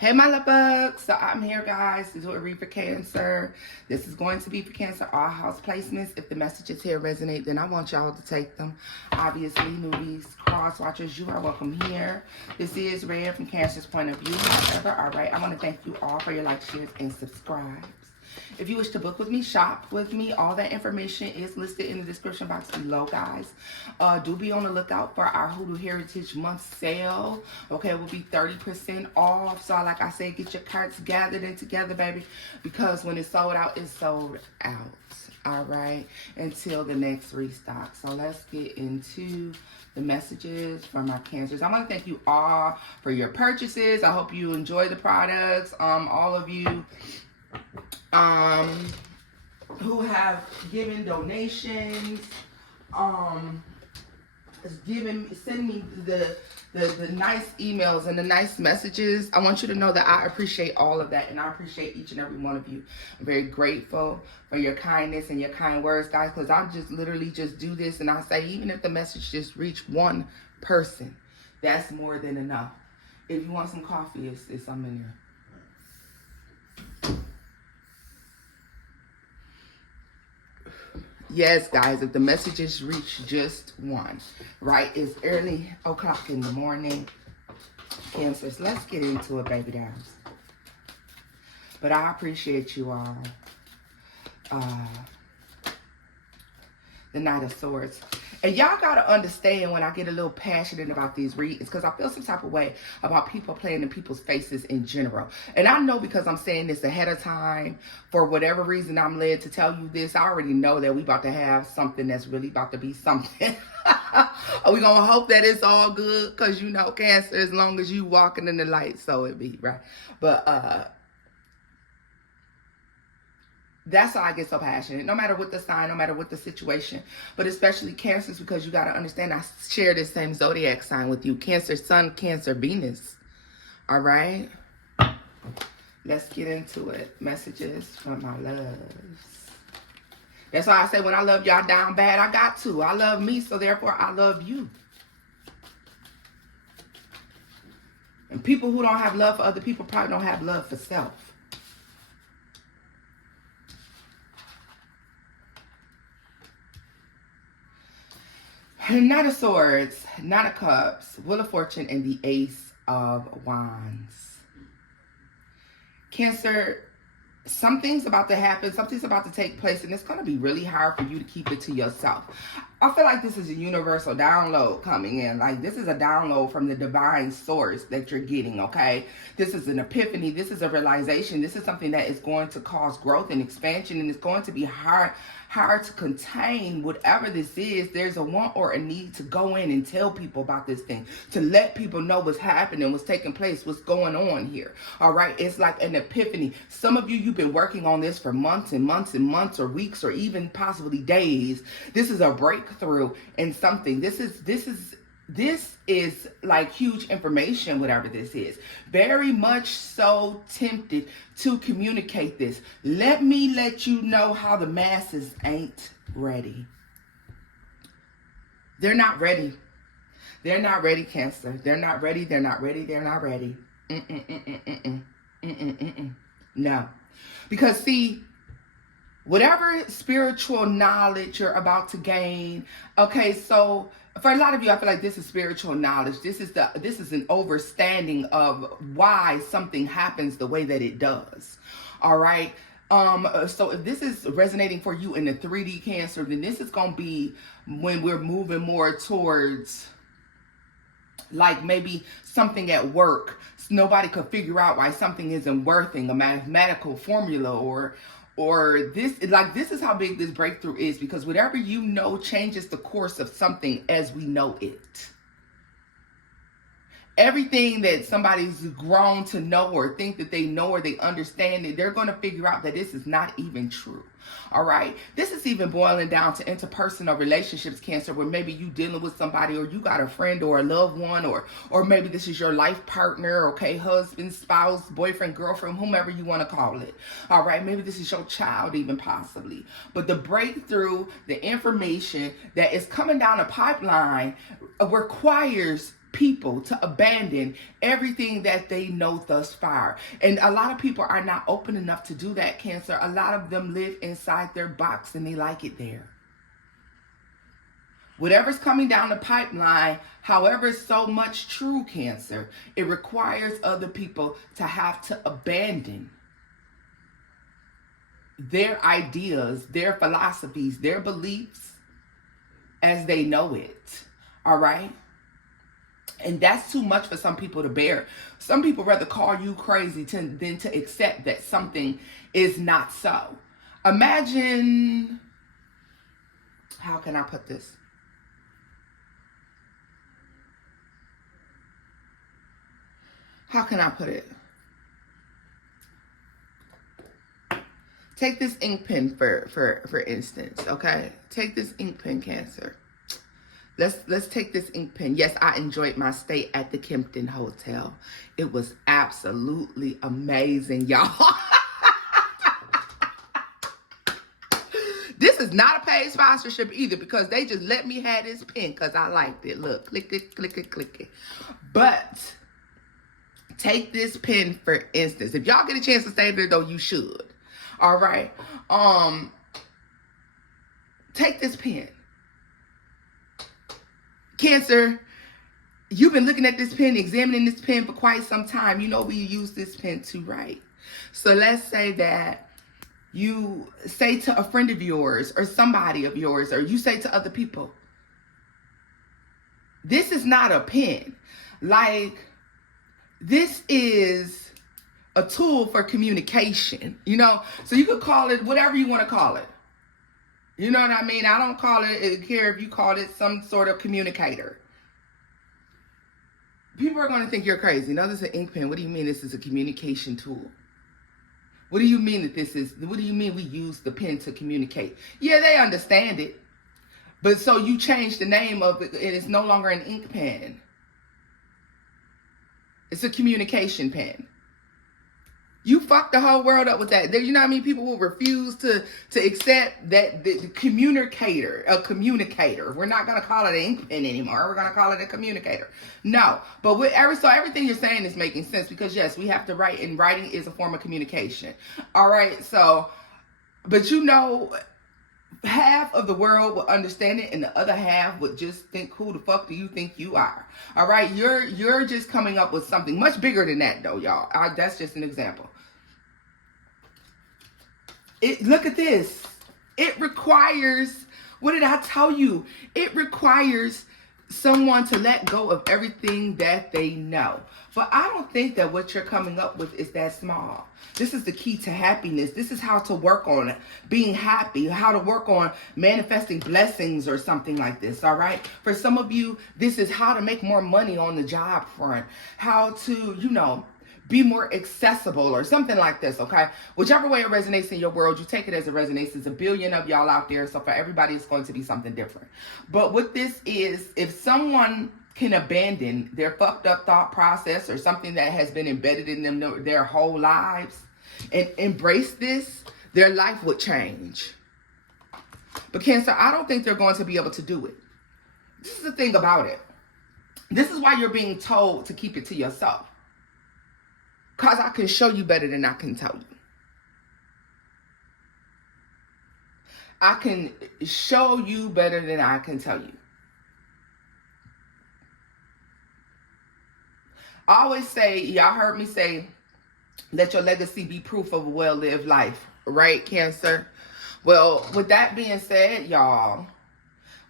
Hey my love bugs, so I'm here guys to do a read for Cancer. This is going to be for Cancer, all house placements. If the messages here resonate, then I want y'all to take them. Obviously, newbies, cross watchers, you are welcome here. This is read from Cancer's point of view. However, all right, I want to thank you all for your likes, shares, and subscribes. If you wish to book with me, shop with me, all that information is listed in the description box below, guys. Do be on the lookout for our Hoodoo Heritage Month sale. Okay, it will be 30% off. So like I said, get your carts gathered and together, baby, because when it's sold out, it's sold out. All right, until the next restock. So let's get into the messages from my Cancers. I want to thank you all for your purchases. I hope you enjoy the products. All of you who have given donations, send me the nice emails and the nice messages. I want you to know that I appreciate all of that, and I appreciate each and every one of you. I'm very grateful for your kindness and your kind words, guys, because I just literally just do this, and I say, even if the message just reach one person, that's more than enough. If you want some coffee, it's some in there. Yes, guys, if the messages reach just one, right? It's early o'clock in the morning. Cancers, let's get into it, baby dolls. But I appreciate you all. The Knight of Swords. And y'all got to understand when I get a little passionate about these readings, because I feel some type of way about people playing in people's faces in general. And I know, because I'm saying this ahead of time, for whatever reason I'm led to tell you this, I already know that we about to have something that's really about to be something. We're going to hope that it's all good, because you know, Cancer, as long as you walking in the light, so it be, right? But, that's why I get so passionate, no matter what the sign, no matter what the situation, but especially Cancers, because you got to understand I share this same zodiac sign with you. Cancer Sun, Cancer Venus. All right? Let's get into it. Messages from my loves. That's why I say when I love y'all down bad, I got to. I love me, so therefore I love you. And people who don't have love for other people probably don't have love for self. Knight of Swords, Knight of Cups, Wheel of Fortune, and the Ace of Wands. Cancer, something's about to happen, something's about to take place, and it's going to be really hard for you to keep it to yourself. I feel like this is a universal download coming in. Like, this is a download from the divine source that you're getting, okay? This is an epiphany. This is a realization. This is something that is going to cause growth and expansion, and it's going to be hard to contain whatever this is. There's a want or a need to go in and tell people about this thing, to let people know what's happening, what's taking place, what's going on here. All right, it's like an epiphany. Some of you, you've been working on this for months and months and months, or weeks, or even possibly days. This is a breakthrough in something. This is like huge information, whatever this is. Very much so tempted to communicate this. Let me let you know how the masses ain't ready. They're not ready. They're not ready, Cancer. They're not ready. They're not ready. They're not ready. No. Because see, whatever spiritual knowledge you're about to gain, okay, so for a lot of you, I feel like this is spiritual knowledge. This is an understanding of why something happens the way that it does. All right. So if this is resonating for you in the 3D Cancer, then this is going to be when we're moving more towards, like, maybe something at work. Nobody could figure out why something isn't working, a mathematical formula, or this is how big this breakthrough is, because whatever you know changes the course of something as we know it. Everything that somebody's grown to know or think that they know or they understand, it, they're going to figure out that this is not even true. All right. This is even boiling down to interpersonal relationships, Cancer, where maybe you dealing with somebody, or you got a friend or a loved one, or maybe this is your life partner, okay, husband, spouse, boyfriend, girlfriend, whomever you want to call it. All right. Maybe this is your child, even possibly. But the breakthrough, the information that is coming down the pipeline requires people to abandon everything that they know thus far. And a lot of people are not open enough to do that, Cancer. A lot of them live inside their box and they like it there. Whatever's coming down the pipeline, however, is so much true, Cancer, it requires other people to have to abandon their ideas, their philosophies, their beliefs as they know it. All right? And that's too much for some people to bear. Some people rather call you crazy than to accept that something is not so. Imagine, how can I put this? How can I put it? Take this ink pen for instance, okay? Take this ink pen, Cancer. Let's take this ink pen. Yes, I enjoyed my stay at the Kempton Hotel. It was absolutely amazing, y'all. This is not a paid sponsorship either, because they just let me have this pen because I liked it. Look, click it, click it, click it. But take this pen for instance. If y'all get a chance to stay there, though, you should. All right. Take this pen. Cancer, you've been looking at this pen, examining this pen for quite some time. You know we use this pen to write. So let's say that you say to a friend of yours or somebody of yours, or you say to other people, this is not a pen. Like, this is a tool for communication, you know? So you could call it whatever you want to call it. You know what I mean? I don't call it, I care if you call it some sort of communicator. People are going to think you're crazy. No, this is an ink pen. What do you mean this is a communication tool? What do you mean that this is, what do you mean we use the pen to communicate? Yeah, they understand it. But so you change the name of it, and it's no longer an ink pen. It's a communication pen. You fucked the whole world up with that. You know what I mean? People will refuse to accept that the communicator, a communicator. We're not going to call it an ink pen anymore. We're going to call it a communicator. No. But so everything you're saying is making sense, because yes, we have to write, and writing is a form of communication. All right. So, but you know, half of the world will understand it, and the other half would just think, who the fuck do you think you are? All right, you're just coming up with something much bigger than that, though, y'all. That's just an example. Look at this. It requires, what did I tell you? It requires someone to let go of everything that they know. But I don't think that what you're coming up with is that small. This is the key to happiness. This is how to work on being happy, how to work on manifesting blessings or something like this, all right? For some of you, this is how to make more money on the job front, how to, you know, be more accessible or something like this, okay? Whichever way it resonates in your world, you take it as it resonates. There's a billion of y'all out there, so for everybody, it's going to be something different. But what this is, if someone can abandon their fucked up thought process or something that has been embedded in them their whole lives and embrace this, their life would change. But Cancer, I don't think they're going to be able to do it. This is the thing about it. This is why you're being told to keep it to yourself. Because I can show you better than I can tell you. I can show you better than I can tell you. I always say, y'all heard me say, let your legacy be proof of a well-lived life. Right, Cancer? Well, with that being said, y'all,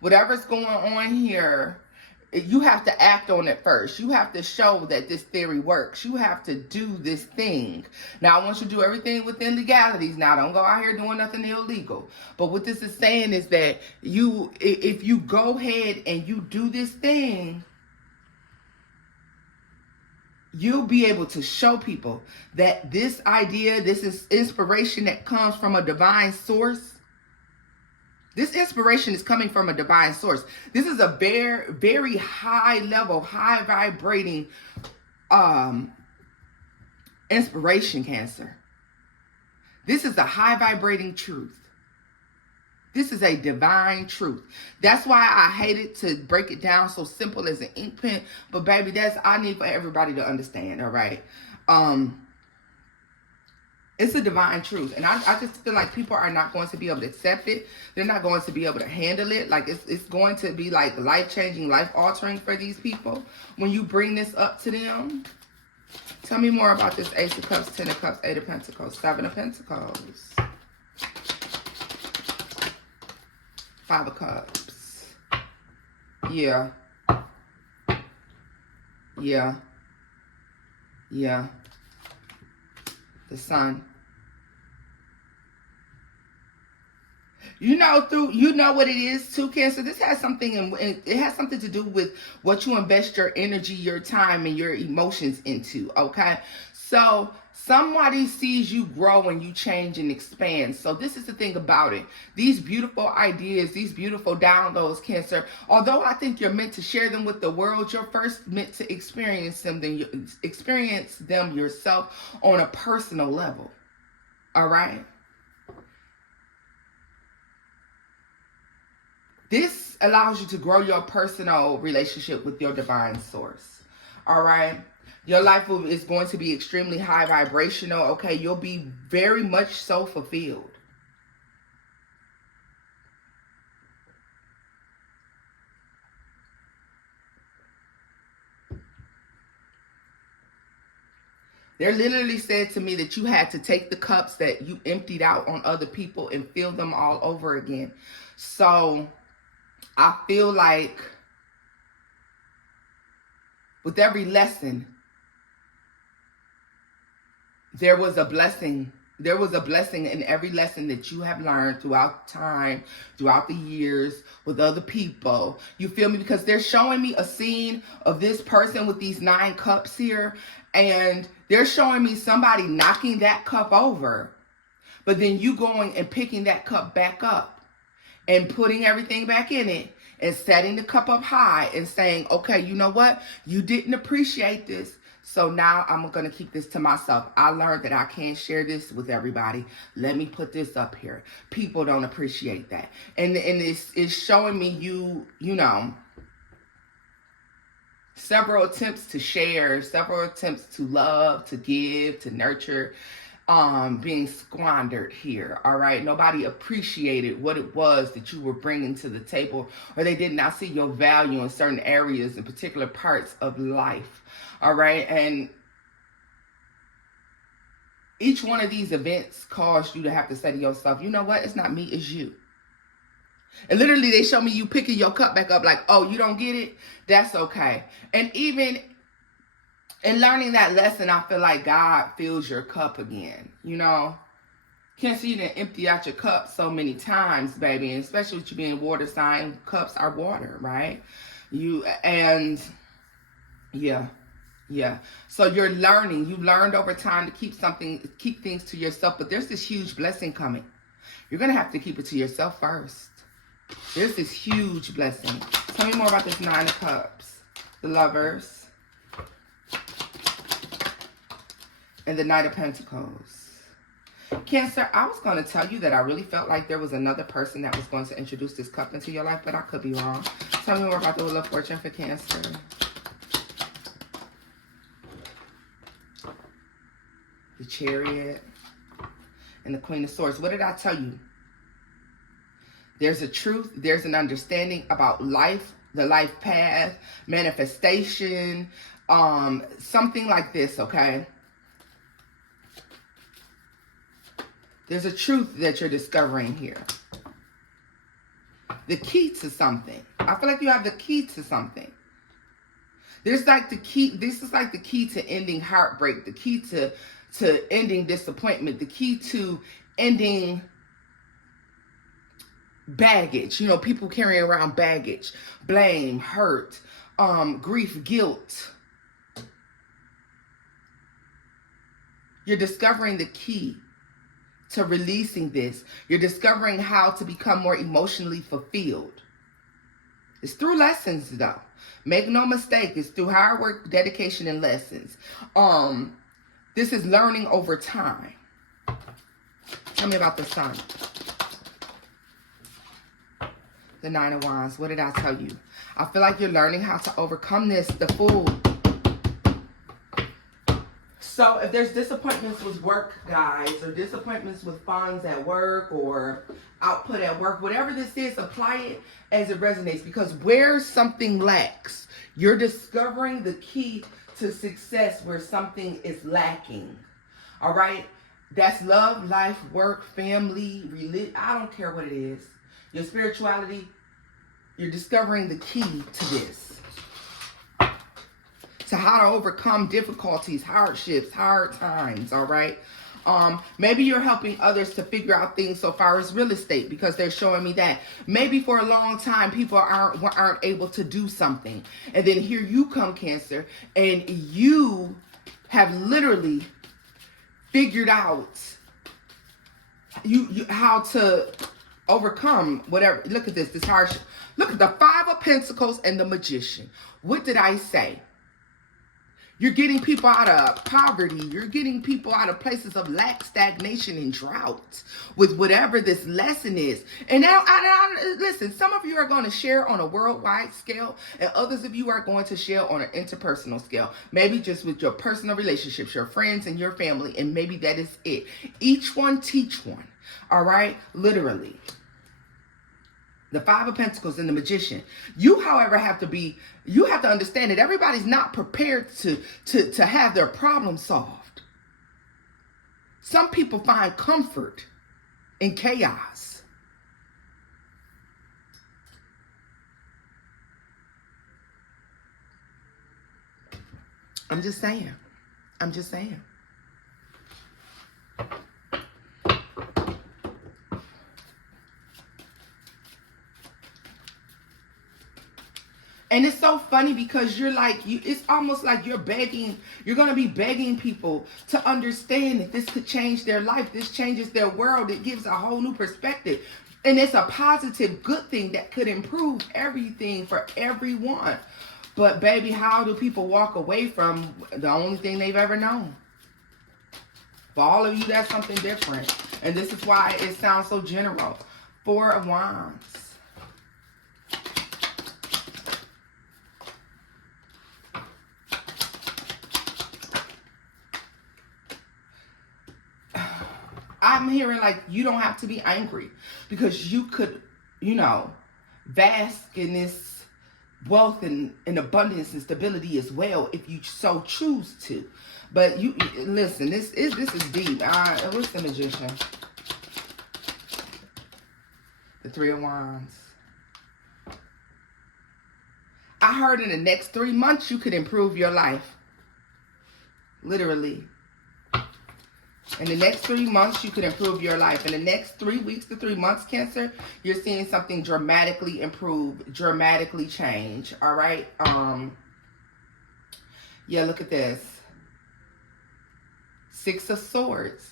whatever's going on here, you have to act on it first. You have to show that this theory works. You have to do this thing. Now, I want you to do everything within legalities. Now, don't go out here doing nothing illegal. But what this is saying is that if you go ahead and you do this thing, you'll be able to show people that this idea, this is inspiration that comes from a divine source. This inspiration is coming from a divine source. This is a very, very high level, high vibrating inspiration, Cancer. This is a high vibrating truth. This is a divine truth. That's why I hated to break it down so simple as an ink pen. But baby, I need for everybody to understand, all right? It's a divine truth. And I just feel like people are not going to be able to accept it. They're not going to be able to handle it. Like it's going to be like life-changing, life-altering for these people when you bring this up to them. Tell me more about this Ace of Cups, Ten of Cups, Eight of Pentacles, Seven of Pentacles, Five of Cups. Yeah. Yeah. Yeah. The Sun. You know what it is too, Cancer. This has something, it has something to do with what you invest your energy, your time, and your emotions into, okay? So somebody sees you grow and you change and expand. So this is the thing about it. These beautiful ideas, these beautiful downloads, Cancer, although I think you're meant to share them with the world, you're first meant to experience them, then you experience them yourself on a personal level, all right? This allows you to grow your personal relationship with your divine source. All right. Your life is going to be extremely high vibrational. Okay. You'll be very much so fulfilled. They're literally said to me that you had to take the cups that you emptied out on other people and fill them all over again. So I feel like with every lesson, there was a blessing. There was a blessing in every lesson that you have learned throughout time, throughout the years with other people. You feel me? Because they're showing me a scene of this person with these 9 cups here. And they're showing me somebody knocking that cup over. But then you going and picking that cup back up and putting everything back in it and setting the cup up high and saying, okay, you know what? You didn't appreciate this. So now I'm going to keep this to myself. I learned that I can't share this with everybody. Let me put this up here. People don't appreciate that. And it's showing me you know, several attempts to share, several attempts to love, to give, to nurture, being squandered here. All right. Nobody appreciated what it was that you were bringing to the table, or they did not see your value in certain areas and particular parts of life. All right. And each one of these events caused you to have to say to yourself, you know what? It's not me, it's you. And literally they show me you picking your cup back up like, oh, you don't get it? That's okay. And even in learning that lesson, I feel like God fills your cup again, you know. Can't see you didn't empty out your cup so many times, baby. And especially with you being water sign, cups are water, right? Yeah. So you're learning. You learned over time to keep things to yourself. But there's this huge blessing coming. You're going to have to keep it to yourself first. There's this huge blessing. Tell me more about this 9 of Cups. The Lovers. And the Knight of Pentacles. Cancer, I was going to tell you that I really felt like there was another person that was going to introduce this cup into your life, but I could be wrong. Tell me more about the Wheel of Fortune for Cancer. The Chariot. And the Queen of Swords. What did I tell you? There's a truth. There's an understanding about life, the life path, manifestation, something like this, okay? There's a truth that you're discovering here. The key to something. I feel like you have the key to something. There's like the key. This is like the key to ending heartbreak. The key to ending disappointment. The key to ending baggage. You know, people carrying around baggage, blame, hurt, grief, guilt. You're discovering the key to releasing this. You're discovering how to become more emotionally fulfilled. It's through lessons, though. Make no mistake, it's through hard work, dedication, and lessons. This is learning over time. Tell me about the Sun. The Nine of Wands. What did I tell you? I feel like you're learning how to overcome this. The Fool. So if there's disappointments with work, guys, or disappointments with funds at work or output at work, whatever this is, apply it as it resonates. Because where something lacks, you're discovering the key to success where something is lacking. All right? That's love, life, work, family, religion. I don't care what it is. Your spirituality, you're discovering the key to this. To how to overcome difficulties, hardships, hard times, all right? Maybe you're helping others to figure out things so far as real estate, because they're showing me that. Maybe for a long time, people aren't able to do something. And then here you come, Cancer, and you have literally figured out you how to overcome whatever. Look at this hardship. Look at the Five of Pentacles and the Magician. What did I say? You're getting people out of poverty. You're getting people out of places of lack, stagnation, and drought with whatever this lesson is. And now, listen, some of you are going to share on a worldwide scale, and others of you are going to share on an interpersonal scale. Maybe just with your personal relationships, your friends, and your family, and maybe that is it. Each one teach one, all right? Literally. The Five of Pentacles and the Magician. You, however, have to understand that everybody's not prepared to have their problem solved. Some people find comfort in chaos. I'm just saying. And it's so funny because you're like, it's almost like you're going to be begging people to understand that this could change their life. This changes their world. It gives a whole new perspective. And it's a positive, good thing that could improve everything for everyone. But baby, how do people walk away from the only thing they've ever known? For all of you, that's something different. And this is why it sounds so general. Four of Wands. I'm hearing like you don't have to be angry because you could, bask in this wealth and abundance and stability as well if you so choose to. But you listen, this is deep. What's the Magician? The Three of Wands. I heard in the next 3 months you could improve your life. Literally. In the next 3 months, you could improve your life. In the next 3 weeks to 3 months, Cancer, you're seeing something dramatically improve, dramatically change. All right. Yeah, look at this. Six of Swords.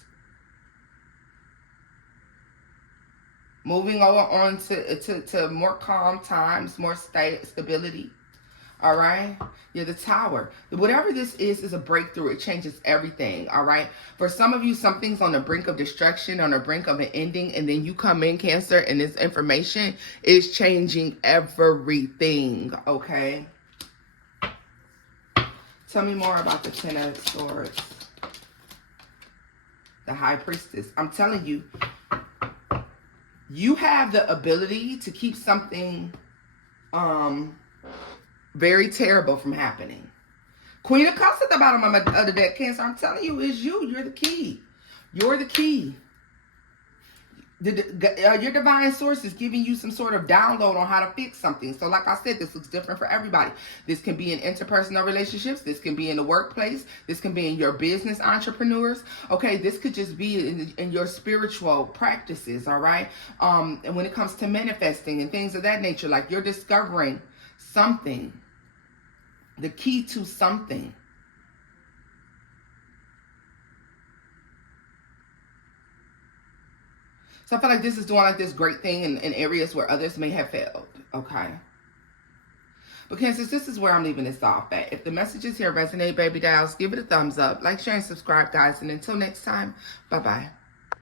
Moving on to more calm times, more stability. All right. You're the Tower. Whatever this is a breakthrough. It changes everything. All right. For some of you, something's on the brink of destruction, on the brink of an ending. And then you come in, Cancer, and this information is changing everything. Okay. Tell me more about the Ten of Swords. The High Priestess. I'm telling you, you have the ability to keep something, very terrible from happening. Queen of Cups at the bottom of the deck, Cancer. I'm telling you, it's you. You're the key. You're the key. Your divine source is giving you some sort of download on how to fix something. So like I said, this looks different for everybody. This can be in interpersonal relationships. This can be in the workplace. This can be in your business entrepreneurs. Okay, this could just be in your spiritual practices, all right? And when it comes to manifesting and things of that nature, like you're discovering something. The key to something. So I feel like this is doing like this great thing in areas where others may have failed. Okay. But Cancers, this is where I'm leaving this off at. If the messages here resonate, baby dolls, give it a thumbs up. Like, share, and subscribe, guys. And until next time, bye-bye.